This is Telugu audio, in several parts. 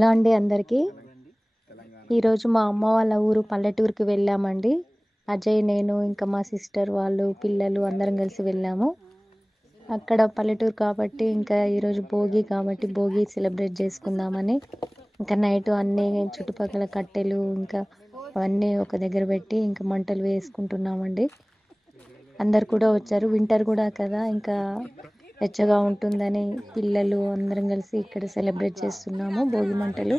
హలో అండి అందరికీ. ఈరోజు మా అమ్మ వాళ్ళ ఊరు పల్లెటూరుకి వెళ్ళామండి. అజయ్, నేను, ఇంకా మా సిస్టర్ వాళ్ళు, పిల్లలు అందరం కలిసి వెళ్ళాము. అక్కడ పల్లెటూరు కాబట్టి ఇంకా ఈరోజు భోగి కాబట్టి భోగి సెలబ్రేట్ చేసుకుందామని ఇంకా నైట్ అన్నీ చుట్టుపక్కల కట్టెలు ఇంకా అవన్నీ ఒక దగ్గర పెట్టి ఇంకా మంటలు వేసుకుంటున్నామండి. అందరు కూడా వచ్చారు. వింటర్ కూడా కదా, ఇంకా వెచ్చగా ఉంటుందని పిల్లలు అందరం కలిసి ఇక్కడ సెలబ్రేట్ చేస్తున్నాము భోగి మంటలు.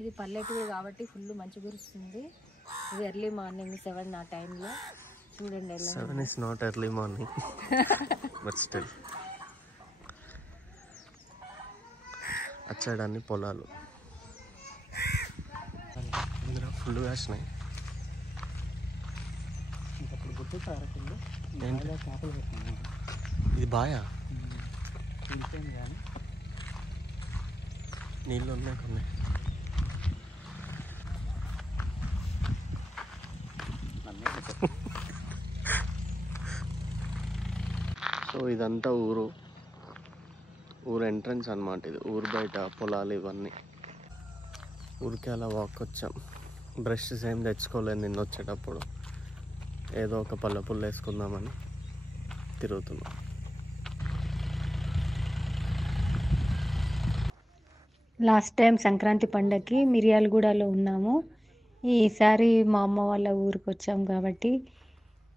ఇది పల్లెటూరు కాబట్టి ఫుల్ మంచు కురుస్తుంది. ఇది ఎర్లీ మార్నింగ్ 7 ఆ టైంలో చూడండి. 7 is not early morning but still అచ్చాడాన్ని పొలాలు ఫుల్ వేసినాయి. ఇది బాయా నీళ్ళు ఉన్నాయి కొన్ని. సో ఇదంతా ఊరు ఎంట్రన్స్ అన్నమాట. ఇది ఊరు బయట పొలాలు ఇవన్నీ. ఊరికి అలా వాక్ వచ్చాం. బ్రషెస్ ఏం తెచ్చుకోలేదు నిన్న వచ్చేటప్పుడు. ఏదో ఒక పళ్ళ పుల్ల వేసుకుందామని తిరుగుతున్నాం. లాస్ట్ టైం సంక్రాంతి పండగకి మిర్యాలగూడలో ఉన్నాము. ఈసారి మా అమ్మ వాళ్ళ ఊరికి వచ్చాం కాబట్టి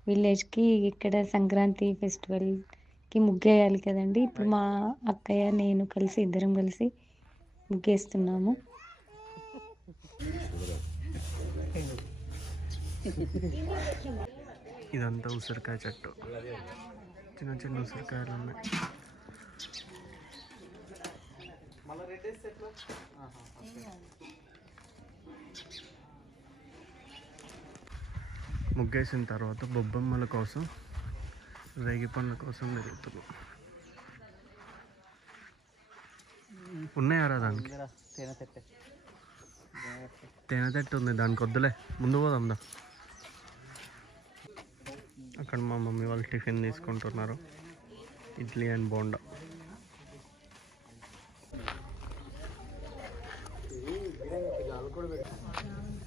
విలేజ్కి ఇక్కడ సంక్రాంతి ఫెస్టివల్కి ముగ్గేయాలి కదండి. ఇప్పుడు మా అక్కయ్య నేను కలిసి ఇద్దరం కలిసి ముగ్గేస్తున్నాము. ఇదంతా ఉసిరికాయ చెట్టు. చిన్న చిన్న ఉసిరికాయలు ఉన్నాయి. ముగ్గేసిన తర్వాత బొబ్బమ్మల కోసం, రేగి పండ్ల కోసం తిరుగుతున్నాం. ఉన్నాయారా దానికి? తేనె తెట్టు ఉంది, దానికి వద్దులే, ముందు పోదాందా. అక్కడ మా మమ్మీ వాళ్ళు టిఫిన్ తీసుకుంటున్నారు, ఇడ్లీ అండ్ బోండా.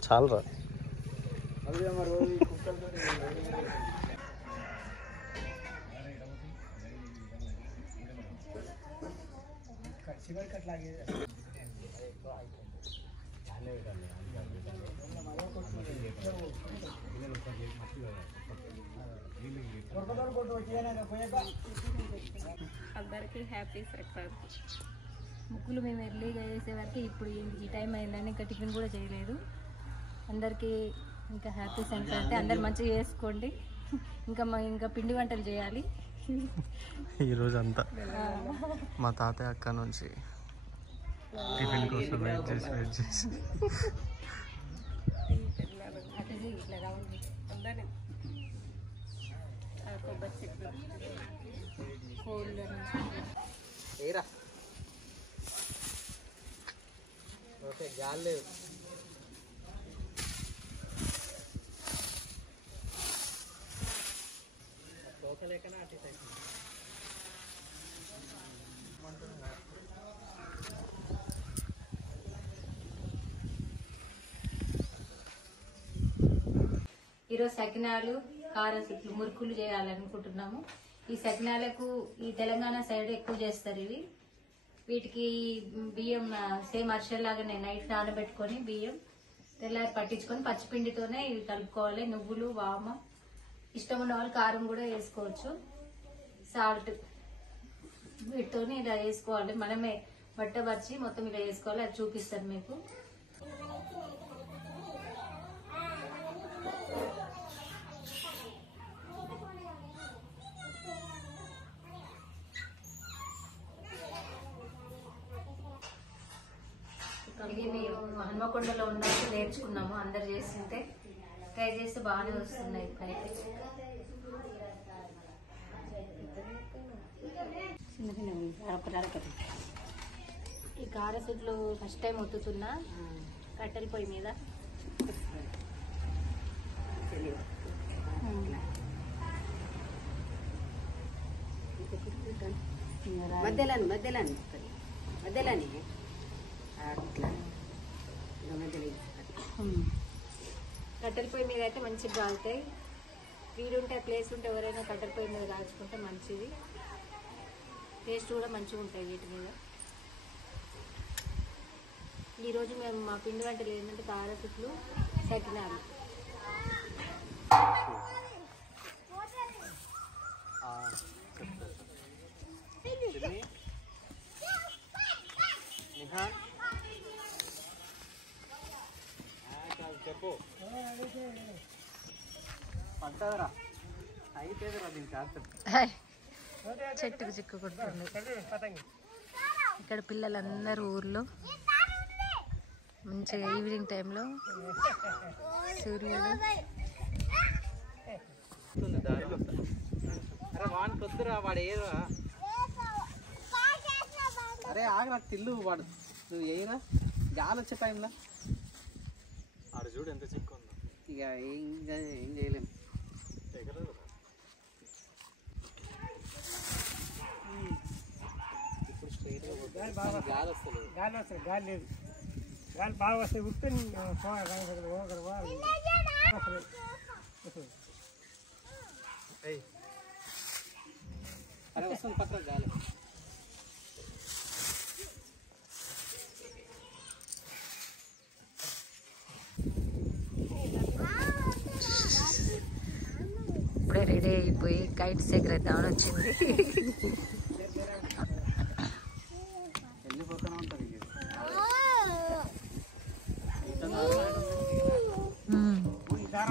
చాలరా అందరికీ హ్యాపీ సంక్రాంతి. ముగ్గులు మేము ఎర్లీగా చేసేవరకు ఇప్పుడు ఈ టైం అయిందని ఇంకా టిఫిన్ కూడా చేయలేదు. అందరికీ ఇంకా హ్యాపీ సంక్రాంతి. అందరు మంచిగా చేసుకోండి. ఇంకా పిండి వంటలు చేయాలి ఈరోజు అంతా. మా తాతయ్య అక్క నుంచి టిఫిన్ కోసం వెయిట్ చేసి కొబ్బరి చెట్లు ఓకే గాలి లేదు. తోకలేకనే అటు సైడ్ ఈరోజు సకినాలు, కారసుట్లు, మురుకులు చేయాలనుకుంటున్నాము. ఈ సకినాలకు ఈ తెలంగాణ సైడ్ ఎక్కువ చేస్తారు ఇవి. వీటికి బియ్యం సేమ్ అరిసెల్లాగానే నైట్ నానబెట్టుకొని బియ్యం తెల్లారి పట్టించుకొని పచ్చిపిండితోనే ఇవి కలుపుకోవాలి. నువ్వులు, వామ, ఇష్టం ఉన్న వాళ్ళు కారం కూడా వేసుకోవచ్చు, సాల్ట్, వీటితోనే ఇలా వేసుకోవాలి. మనమే బట్టపరిచి మొత్తం ఇలా వేసుకోవాలి. అది చూపిస్తాను మీకు. ఇది మేము హన్మకొండలో ఉన్నప్పుడు నేర్చుకున్నాము. అందరు చేస్తుంటే ట్రై చేస్తే బాగానే వస్తున్నాయి. ఈ కారసుట్లు ఫస్ట్ టైం ఒత్తుతున్నా కట్టెల పొయ్యి మీద. మధ్యలోని మధ్యలోని మధ్యలోని అట్లా మధ్యలో కట్టెల పొయ్యి మీద అయితే మంచిగా కాలుతాయి. వీడుంటే ప్లేస్ ఉంటే ఎవరైనా కట్టెల పొయ్యి మీద కాల్చుకుంటే మంచిది. టేస్ట్ కూడా మంచిగా ఉంటాయి వీటి మీద. ఈరోజు మేము మా పిండి వంటలు ఏంటంటే కారపుట్లు, సకినాలు. చెప్పు పడ్డదరా అయితేదిరా దీనికి ఆన్సర్. చెట్టుకు చిక్కు కొడుతుంది. ఇక్కడ పిల్లలందరూ ఊర్లో మంచిగా ఈవినింగ్ టైంలో సూర్యుడు. అరే వాడిని కొద్దురా వాడు ఏరా. అరే ఆగరా తిల్లు వాడు నువ్వు ఏరా గాలి వచ్చే టైంలో ఆడు చూడు ఎంత చిక్కు ఉందో. ఇక ఏం చేయలేము. ఇప్పుడు స్ట్రైట్గా గాలి వస్తుంది. గాలి లేదు. గాలి బాగా వస్తాయి. ఉట్టుని అరే వస్తుంది పక్కన గాలి. ఇప్పుడే రెడీ అయిపోయి కైట్స్ ఎగరేద్దామని వచ్చింది. వెళ్ళిపోతూనే ఉంటుంది.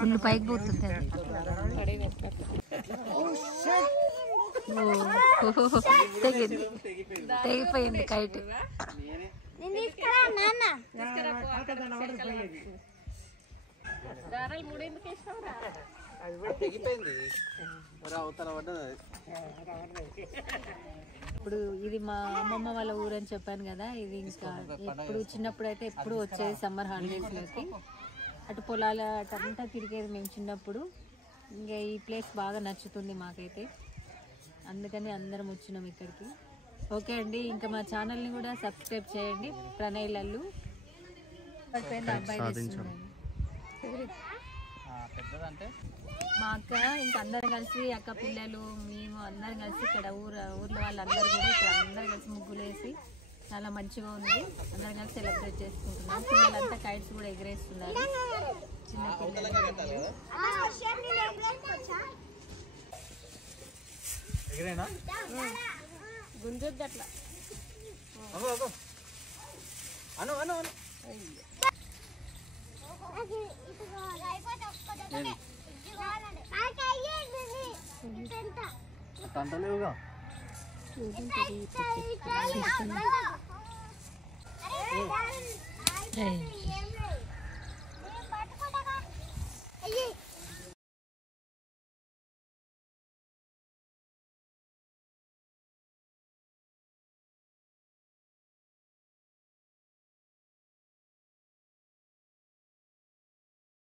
ఫుల్ పైకి పోతుంది. తెగిపోయింది కైట్. తెగిపోయింది మరి అవతల పడ్డది. ఇప్పుడు ఇది మా అమ్మమ్మ వాళ్ళ ఊరు అని చెప్పాను కదా. ఇది ఇంకా ఎప్పుడు చిన్నప్పుడు అయితే ఎప్పుడు వచ్చేది సమ్మర్ హాలిడేస్లోకి. అటు పొలాల అటంతా తిరిగేది మేము చిన్నప్పుడు. ఇంకా ఈ ప్లేస్ బాగా నచ్చుతుంది మాకైతే, అందుకని అందరం వచ్చినాం ఇక్కడికి. ఓకే అండి, ఇంకా మా ఛానల్ని కూడా సబ్స్క్రైబ్ చేయండి. ప్రణయ్ లల్లు అబ్బాయి పెద్దదంటే మా అక్క ఇంకా అందరం కలిసి, అక్క పిల్లలు మేము అందరం కలిసి ఇక్కడ ఊర్లో వాళ్ళందరూ కూడా ఇక్కడ అందరం కలిసి ముగ్గులు వేసి చాలా మంచిగా ఉంది. అందరం కలిసి సెలబ్రేట్ చేసుకుంటున్నాం. పిల్లలంతా కైట్స్ కూడా ఎగరేస్తున్నారు. చిన్న పిల్లలు ఎగిరేనా గుంజొద్దు అట్లా. అను అను అను తంటలేవుగా. Hey.